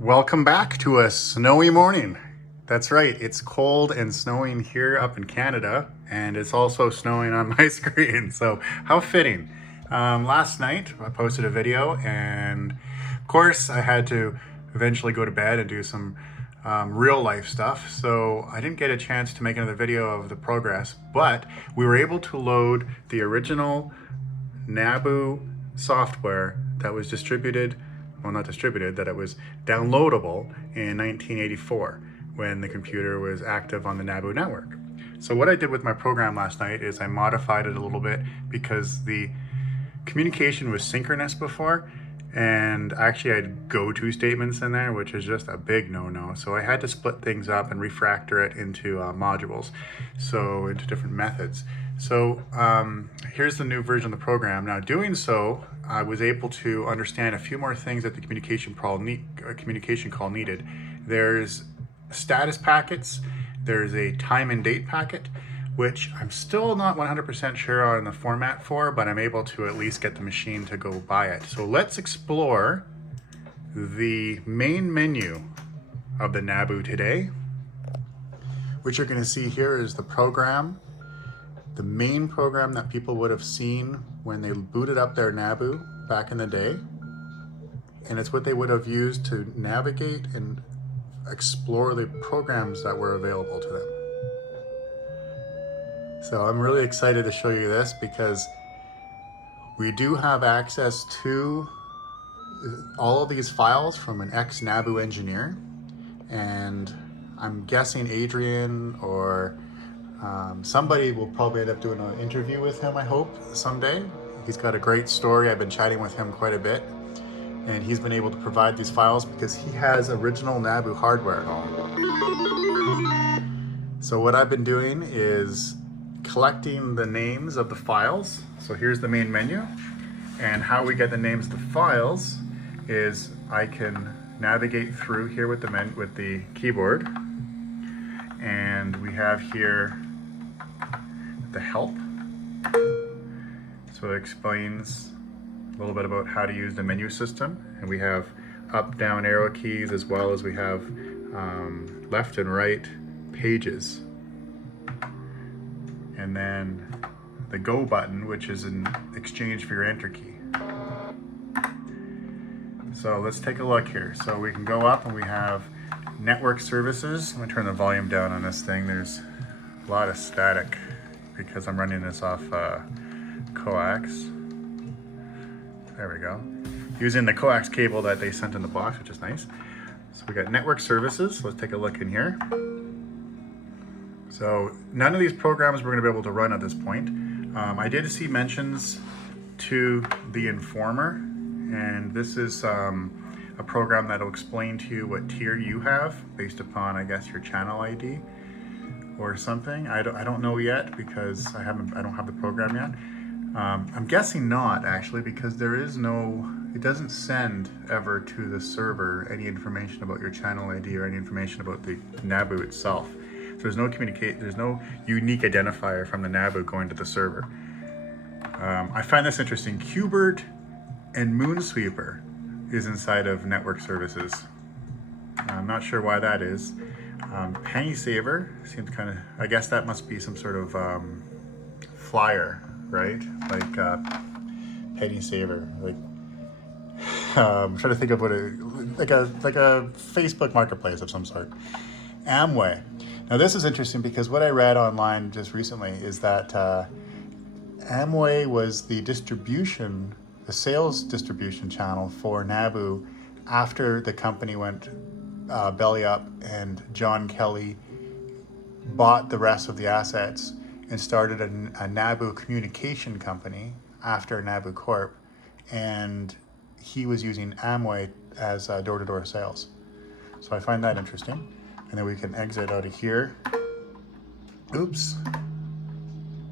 Welcome back to a snowy morning. That's right, it's cold and snowing here up in Canada, and it's also snowing on my screen, so how fitting. Last night I posted a video, and of course I had to eventually go to bed and do some real life stuff, so I didn't get a chance to make another video of the progress, but we were able to load the original Nabu software that was distributed, well, not distributed, that it was downloadable in 1984 when the computer was active on the Nabu network. So what I did with my program last night is I modified it a little bit because the communication was synchronous before, and actually I had go-to statements in there, which is just a big no-no. So I had to split things up and refactor it into modules, so into different methods. So here's the new version of the program. Now, doing so, I was able to understand a few more things that the communication call needed. There's status packets, there's a time and date packet, which I'm still not 100% sure on the format for, but I'm able to at least get the machine to go by it. So let's explore the main menu of the Nabu today. What you're going to see here is the program, the main program that people would have seen when they booted up their Nabu back in the day. And it's what they would have used to navigate and explore the programs that were available to them. So I'm really excited to show you this because we do have access to all of these files from an ex-Nabu engineer, and I'm guessing Adrian or somebody will probably end up doing an interview with him, I hope, someday. He's got a great story. I've been chatting with him quite a bit, and he's been able to provide these files because he has original Nabu hardware at home. So what I've been doing is collecting the names of the files. So here's the main menu, and how we get the names of the files is I can navigate through here with the keyboard, and we have here the help. So it explains a little bit about how to use the menu system, and we have up, down arrow keys, as well as we have left and right pages. And then the go button, which is in exchange for your enter key. So let's take a look here. So we can go up and we have network services. I'm gonna turn the volume down on this thing. There's a lot of static because I'm running this off coax. There we go. Using the coax cable that they sent in the box, which is nice. So we got network services. Let's take a look in here. So none of these programs we're going to be able to run at this point. I did see mentions to the Informer, and this is a program that will explain to you what tier you have based upon, I guess, your channel ID or something. I don't know yet because I don't have the program yet. I'm guessing not, actually, because it doesn't send ever to the server any information about your channel ID or any information about the Nabu itself. So there's no unique identifier from the Nabu going to the server. I find this interesting. Qbert and Moonsweeper is inside of network services. I'm not sure why that is. Penny Saver seems kind of, I guess that must be some sort of flyer, right? Like Penny Saver. Like I'm trying to think of like a Facebook marketplace of some sort. Amway. Now this is interesting because what I read online just recently is that Amway was the sales distribution channel for Nabu after the company went belly up and John Kelly bought the rest of the assets and started a Nabu communication company after Nabu Corp, and he was using Amway as door-to-door sales. So I find that interesting. And then we can exit out of here. Oops.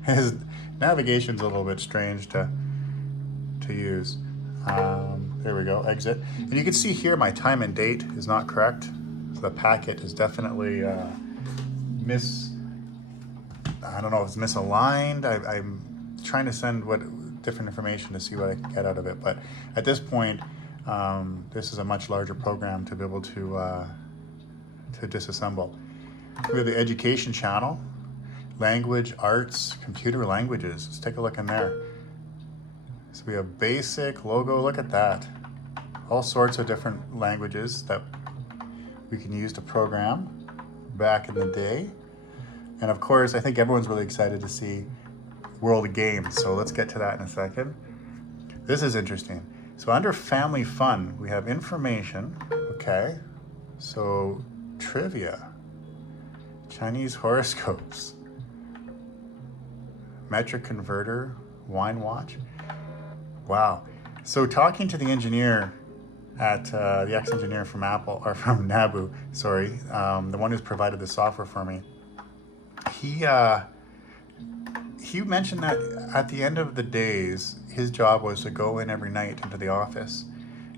His navigation's a little bit strange to use. There we go, exit. And you can see here my time and date is not correct. So the packet is definitely I don't know if it's misaligned. I'm trying to send different information to see what I can get out of it. But at this point, This is a much larger program to be able to disassemble. We have the education channel, language, arts, computer languages. Let's take a look in there. So we have basic, logo, look at that. All sorts of different languages that we can use to program back in the day. And of course, I think everyone's really excited to see World of Games. So let's get to that in a second. This is interesting. So under family fun, we have information, okay? So trivia, Chinese horoscopes, metric converter, wine watch. Wow. So talking to the engineer at the ex-engineer from Apple, or from Nabu, sorry, the one who's provided the software for me, he mentioned that at the end of the days, his job was to go in every night into the office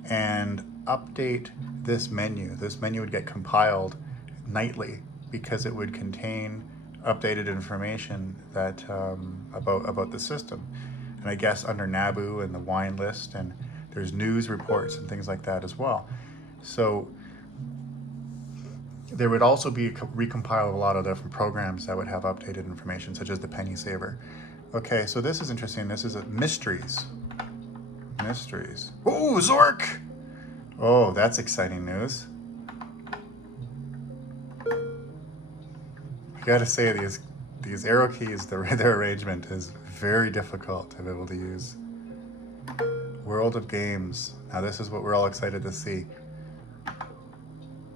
and update this menu. This menu would get compiled nightly because it would contain updated information that about the system. And I guess under Nabu and the wine list, and there's news reports and things like that as well. So there would also be a recompile of a lot of different programs that would have updated information, such as the Penny Saver. Okay, so this is interesting. This is mysteries. Mysteries. Oh, Zork! Oh, that's exciting news. I gotta say, these arrow keys, their arrangement is very difficult to be able to use. World of Games. Now this is what we're all excited to see.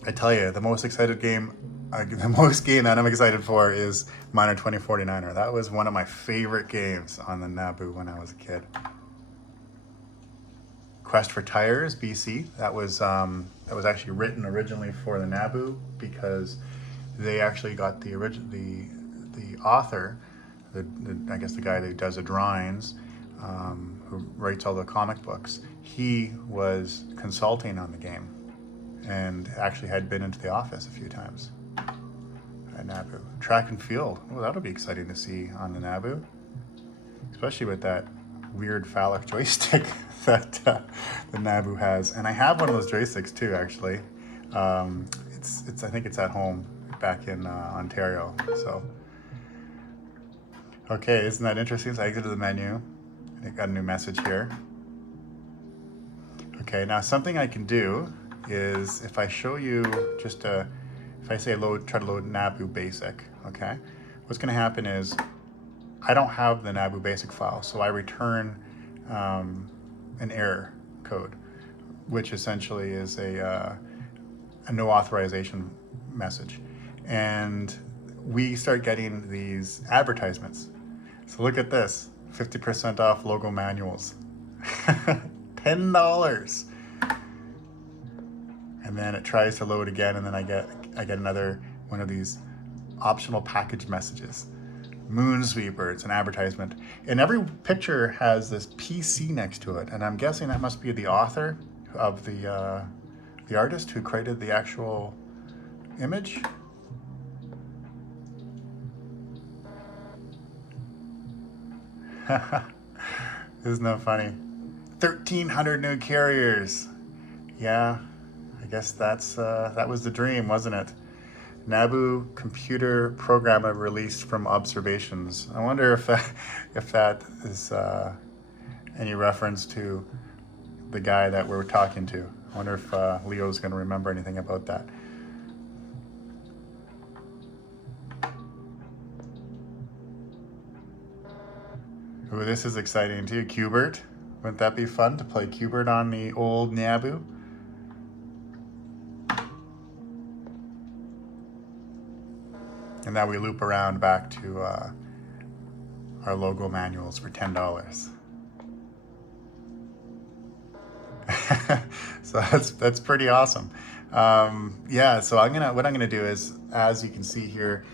I tell you, the most game that I'm excited for is Miner 2049er. That was one of my favorite games on the Nabu when I was a kid. Quest for Tires, BC. That was actually written originally for the Nabu because they actually got the author, I guess the guy that does the drawings, who writes all the comic books. He was consulting on the game and actually had been into the office a few times at Nabu. Track and field. Oh, that'll be exciting to see on the Nabu, especially with that weird phallic joystick that the Nabu has. And I have one of those joysticks too, actually. I think it's at home back in Ontario. So, okay, isn't that interesting? So I exited the menu. I got a new message here. Okay, now something I can do is if I show you if I say try to load Nabu basic, okay? What's gonna happen is I don't have the Nabu basic file, so I return an error code, which essentially is a no authorization message. And we start getting these advertisements. So look at this, 50% off logo manuals, $10. And then it tries to load again, and then I get another one of these optional package messages. Moonsweeper, it's an advertisement. And every picture has this PC next to it, and I'm guessing that must be the author of the artist who created the actual image. Isn't that funny? 1,300 new carriers. Yeah, I guess that was the dream, wasn't it? Nabu computer programmer released from observations. I wonder if that is any reference to the guy that we're talking to. I wonder if Leo's going to remember anything about that. Ooh, this is exciting too. Qbert. Wouldn't that be fun to play Qbert on the old Nabu? And now we loop around back to our logo manuals for $10. So that's pretty awesome. Yeah, so what I'm gonna do is, as you can see here,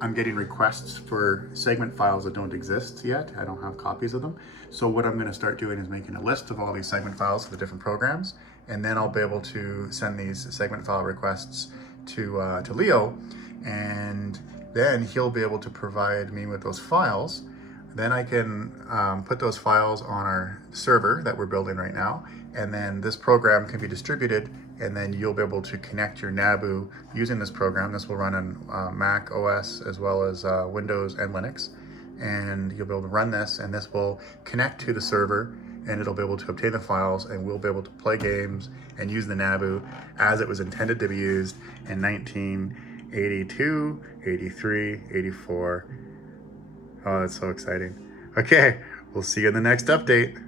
I'm getting requests for segment files that don't exist yet. I don't have copies of them. So what I'm gonna start doing is making a list of all these segment files for the different programs, and then I'll be able to send these segment file requests to Leo, and then he'll be able to provide me with those files. Then I can put those files on our server that we're building right now, and then this program can be distributed, and then you'll be able to connect your Nabu using this program. This will run on Mac OS as well as Windows and Linux, and you'll be able to run this, and this will connect to the server, and it'll be able to obtain the files, and we'll be able to play games and use the Nabu as it was intended to be used in 1982, 83, 84. Oh, that's so exciting. Okay, we'll see you in the next update.